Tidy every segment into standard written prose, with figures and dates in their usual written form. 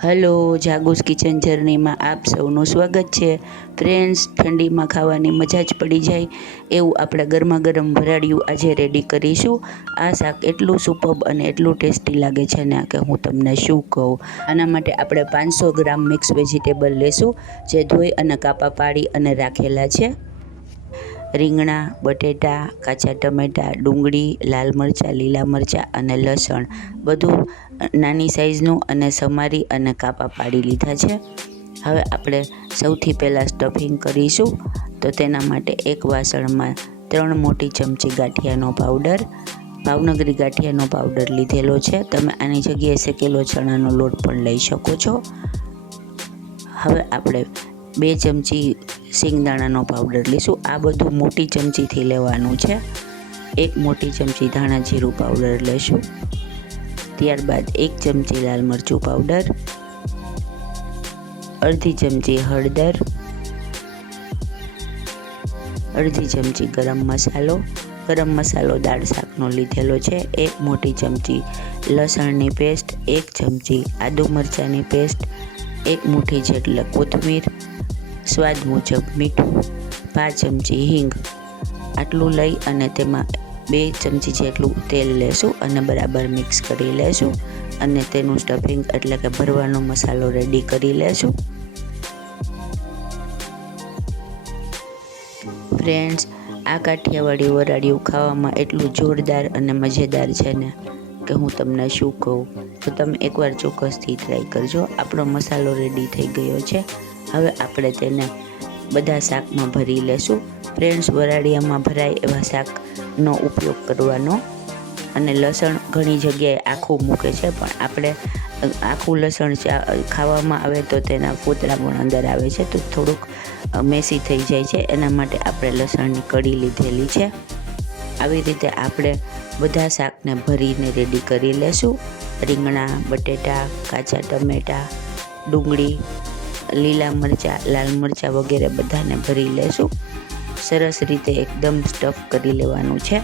Hello, જાગુસ kitchen જર્નીમાં આપ સૌનું સ્વાગત છે. ફ્રેન્ડ્સ, ઠંડીમાં ખાવાની મજા જ પડી જાય એવું આપણે ગરમા ગરમ ભરાડિયું આજે રેડી કરીશું. આ શાક એટલું સુપર્બ અને એટલું ટેસ્ટી લાગે છે ને કે હું તમને શું કહું. આના માટે આપણે 500 ગ્રામ મિક્સ વેજીટેબલ લેશું, જે ધોઈ અને કાપા પાડી અને રાખેલા છે. રીંગણા, બટેટા, કાચા ટમેટાં, ડુંગળી, લાલ મરચાં, લીલા મરચાં અને લસણ બધું નાની સાઇઝનું અને સમારી અને કાપા પાડી લીધા છે. હવે આપણે સૌથી પહેલાં સ્ટફિંગ કરીશું. તો તેના માટે એક વાસણમાં 3 મોટી ચમચી ગાંઠિયાનો પાવડર, ભાવનગરી ગાંઠિયાનો પાવડર લીધેલો છે. તમે આની જગ્યાએ શેકેલો ચણાનો લોટ પણ લઈ શકો છો. હવે આપણે 2 ચમચી સિંગદાણાનો પાવડર લઈશું. આ બધું મોટી ચમચીથી લેવાનું છે. 1 મોટી ચમચી ધાણા જીરું પાવડર લેશું. ત્યારબાદ 1 ચમચી લાલ મરચું પાવડર, અડધી ચમચી હળદર, અડધી ચમચી ગરમ મસાલો દાળ શાકનો લીધેલો છે. 1 મોટી ચમચી લસણની પેસ્ટ, 1 ચમચી આદુ મરચાંની પેસ્ટ, 1 મુઠ્ઠી જેટલી કોથમીર, સ્વાદ મુજબ મીઠું, 5 ચમચી હિંગ. આટલું લઈ અને તેમાં 2 ચમચી જેટલું તેલ લેશું અને બરાબર મિક્સ કરી લેશું અને તેનું સ્ટફિંગ એટલે કે ભરવાનો મસાલો રેડી કરી લેશું. ફ્રેન્ડ્સ, આ કાઠિયાવાડી વરાળિયું ખાવામાં એટલું જોરદાર અને મજેદાર છે ને કે હું તમને શું કહું. તો તમે એકવાર ચોક્કસથી ટ્રાય કરજો. આપણો મસાલો રેડી થઈ ગયો છે. હવે આપણે તેને બધા શાકમાં ભરી લેશું. ફ્રેન્ડ્સ, વરાળિયામાં ભરાય એવા શાકનો ઉપયોગ કરવાનો. અને લસણ ઘણી જગ્યાએ આખું મૂકે છે, પણ આપણે આખું લસણ ખાવામાં આવે તો તેના ફોતરા પણ અંદર આવે છે, તો થોડુંક મેસી થઈ જાય છે. એના માટે આપણે લસણની કળી લીધેલી છે. આવી રીતે આપણે બધા શાકને ભરીને રેડી કરી લેશું. રીંગણા, બટેટા, કાચા ટમેટાં, ડુંગળી, લીલા મરચાં, લાલ મરચાં વગેરે બધાને ભરી લેશું. સરસ રીતે એકદમ સ્ટફ કરી લેવાનું છે.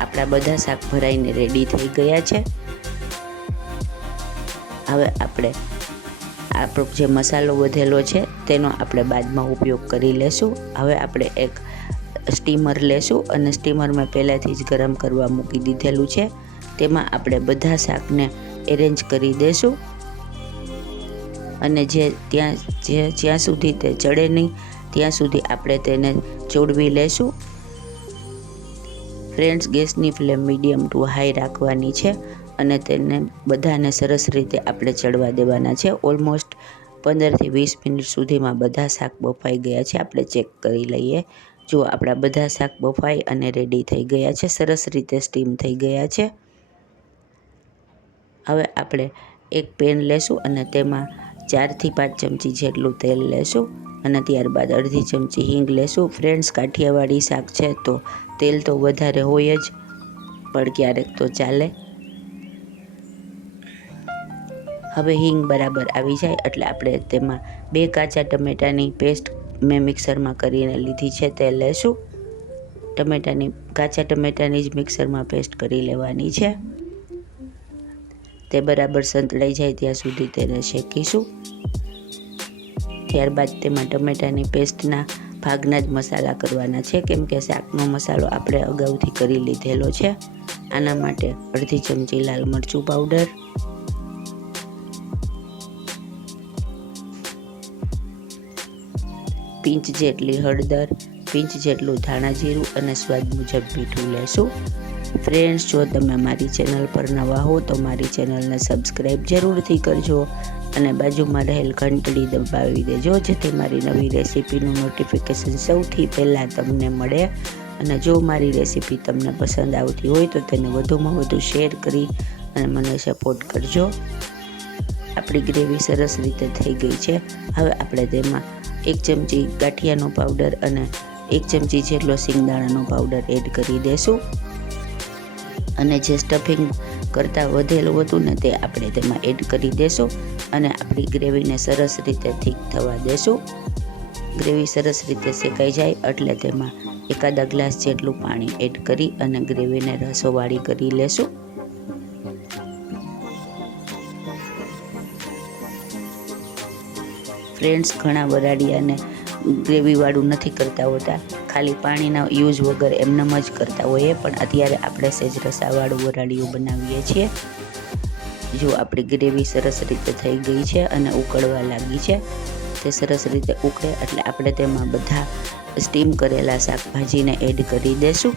આપણા બધા શાક ભરાઈને રેડી થઈ ગયા છે. હવે આપણે આપણો જે મસાલો વધેલો છે તેનો આપણે બાદમાં ઉપયોગ કરી લેશું. હવે આપણે એક સ્ટીમર લેશું અને સ્ટીમરમાં પહેલાંથી જ ગરમ કરવા મૂકી દીધેલું છે. તેમાં આપણે બધા શાકને એરેન્જ કરી દેશું અને જ્યાં સુધી તે ચડે નહીં ત્યાં સુધી આપણે તેને ચોળવી લેશું. ફ્રેન્ડ્સ, ગેસની ફ્લેમ મીડિયમ ટુ હાઈ રાખવાની છે અને તેને બધાને સરસ રીતે આપણે ચડવા દેવાના છે. ઓલમોસ્ટ 15થી 20 મિનિટ સુધીમાં બધા શાક બફાઈ ગયા છે. આપણે ચેક કરી લઈએ. જો આપણા બધા શાક બફાઈ અને રેડી થઈ ગયા છે, સરસ રીતે સ્ટીમ થઈ ગયા છે. હવે આપણે એક પેન લેશું અને તેમાં 4થી 5 ચમચી જેટલું તેલ લેશું અને ત્યારબાદ અડધી ચમચી હિંગ લેશું. ફ્રેન્ડ્સ, કાઠિયાવાડી શાક છે તો તેલ તો વધારે હોય જ, પણ ક્યારેક તો ચાલે. હવે હિંગ બરાબર આવી જાય એટલે આપણે તેમાં 2 કાચા ટમેટાની પેસ્ટ મેં મિક્સરમાં કરીને લીધી છે તે લેશું. કાચા ટમેટાની જ મિક્સરમાં પેસ્ટ કરી લેવાની છે. તે બરાબર સંતળાઈ જાય ત્યાં સુધી તેને શેકીશું. ત્યારબાદ તેમાં ટમેટાની પેસ્ટના ભાગના જ મસાલા કરવાના છે, કેમ કે શાકનો મસાલો આપણે અગાઉથી કરી લીધેલો છે. આના માટે અડધી ચમચી લાલ મરચું પાવડર, પિંચ જેટલી હળદર, પિંચ જેટલું ધાણા જીરું અને સ્વાદ મુજબ મીઠું લેશું. ફ્રેન્ડ્સ, જો તમે મારી ચેનલ પર નવા હો તો મારી ચેનલને સબસ્ક્રાઈબ જરૂરથી કરજો અને બાજુમાં રહેલ ઘંટડી દબાવી દેજો, જેથી મારી નવી રેસીપીનું નોટિફિકેશન સૌથી પહેલાં તમને મળે. અને જો મારી રેસીપી તમને પસંદ આવતી હોય તો તેને વધુમાં વધુ શેર કરી અને મને સપોર્ટ કરજો. આપણી ગ્રેવી સરસ રીતે થઈ ગઈ છે. હવે આપણે તેમાં 1 ચમચી ગાંઠિયાનો પાવડર અને 1 ચમચી જેટલો સિંગદાણાનો પાવડર એડ કરી દેશું અને જે સ્ટફિંગ કરતાં વધેલું હતું ને તે આપણે તેમાં એડ કરી દેશું અને આપણી ગ્રેવીને સરસ રીતે થીક થવા દેશું. ગ્રેવી સરસ રીતે શેકાઈ જાય એટલે તેમાં એકાદા ગ્લાસ જેટલું પાણી એડ કરી અને ગ્રેવીને રસોવાળી કરી લેશું. ફ્રેન્ડ્સ, ઘણા વરાળિયાને ગ્રેવીવાળું નથી કરતા હોતા, ખાલી પાણીના યુઝ વગર એમનેમ જ કરતા હોઈએ, પણ અત્યારે આપણે સહેજ રસાવાળું વરાળિયું બનાવીએ છીએ. જો આપણી ગ્રેવી સરસ રીતે થઈ ગઈ છે અને ઉકળવા લાગી છે. તે સરસ રીતે ઉકળે એટલે આપણે તેમાં બધા સ્ટીમ કરેલા શાકભાજીને એડ કરી દઈશું.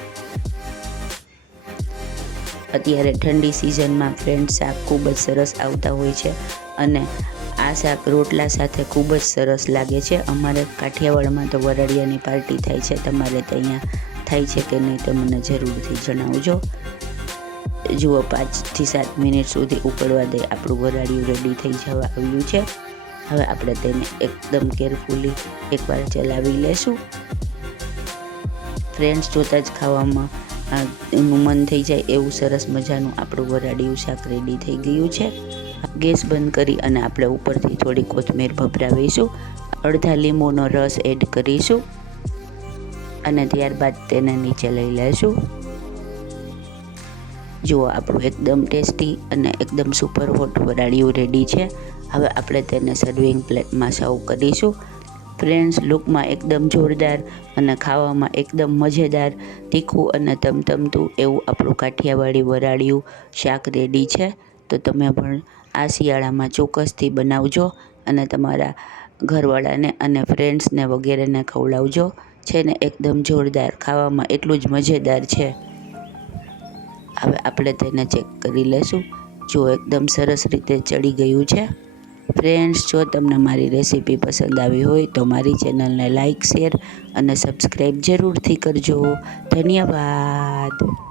અત્યારે ઠંડી સિઝનમાં ફ્રેન્ડ શાક ખૂબ જ સરસ આવતા હોય છે અને આ શાક રોટલા સાથે ખૂબ જ સરસ લાગે છે. અમારે કાઠિયાવાડમાં તો વરાળિયાની પાર્ટી થાય છે. તમારે ત્યાં થાય છે કે નહીં તે મને જરૂરથી જણાવજો. જુઓ, 5 થી 7 મિનિટ સુધી ઉકળવા દે આપણું વરાળિયું રેડી થઈ જવા આવ્યું છે. હવે આપણે તેને એકદમ કેરફુલી એકવાર ચલાવી લેશું. ફ્રેન્ડ્સ, જોતાં જ ખાવામાં મન થઈ જાય એવું સરસ મજાનું આપણું વરાળિયું શાક રેડી થઈ ગયું છે. ગેસ બંધ કરી અને આપણે ઉપરથી થોડી કોથમીર ભભરાવીશું. અડધા લીંબુનો રસ એડ કરીશું અને ત્યારબાદ તેને નીચે લઈ લઈશું. જુઓ, આપણું એકદમ ટેસ્ટી અને એકદમ સુપર હોટ વરાળિયું રેડી છે. હવે આપણે તેને સર્વિંગ પ્લેટમાં સર્વ કરીશું. ફ્રેન્ડ્સ, લુકમાં એકદમ જોરદાર અને ખાવામાં એકદમ મજેદાર, તીખું અને તમતમતું એવું આપણું કાઠિયાવાડી વરાળિયું શાક રેડી છે. તો તમે પણ આ શિયાળામાં ચોક્કસથી બનાવજો અને તમારા ઘરવાળાને અને ફ્રેન્ડ્સને વગેરેને ખવડાવજો. છે ને એકદમ જોરદાર, ખાવામાં એટલું જ મજેદાર છે. હવે આપણે તેને ચેક કરી લેશું. જો એકદમ સરસ રીતે ચડી ગયું છે. ફ્રેન્ડ્સ, જો તમને મારી રેસીપી પસંદ આવી હોય તો મારી ચેનલને લાઇક, શેર અને સબસ્ક્રાઈબ જરૂરથી કરજો. ધન્યવાદ.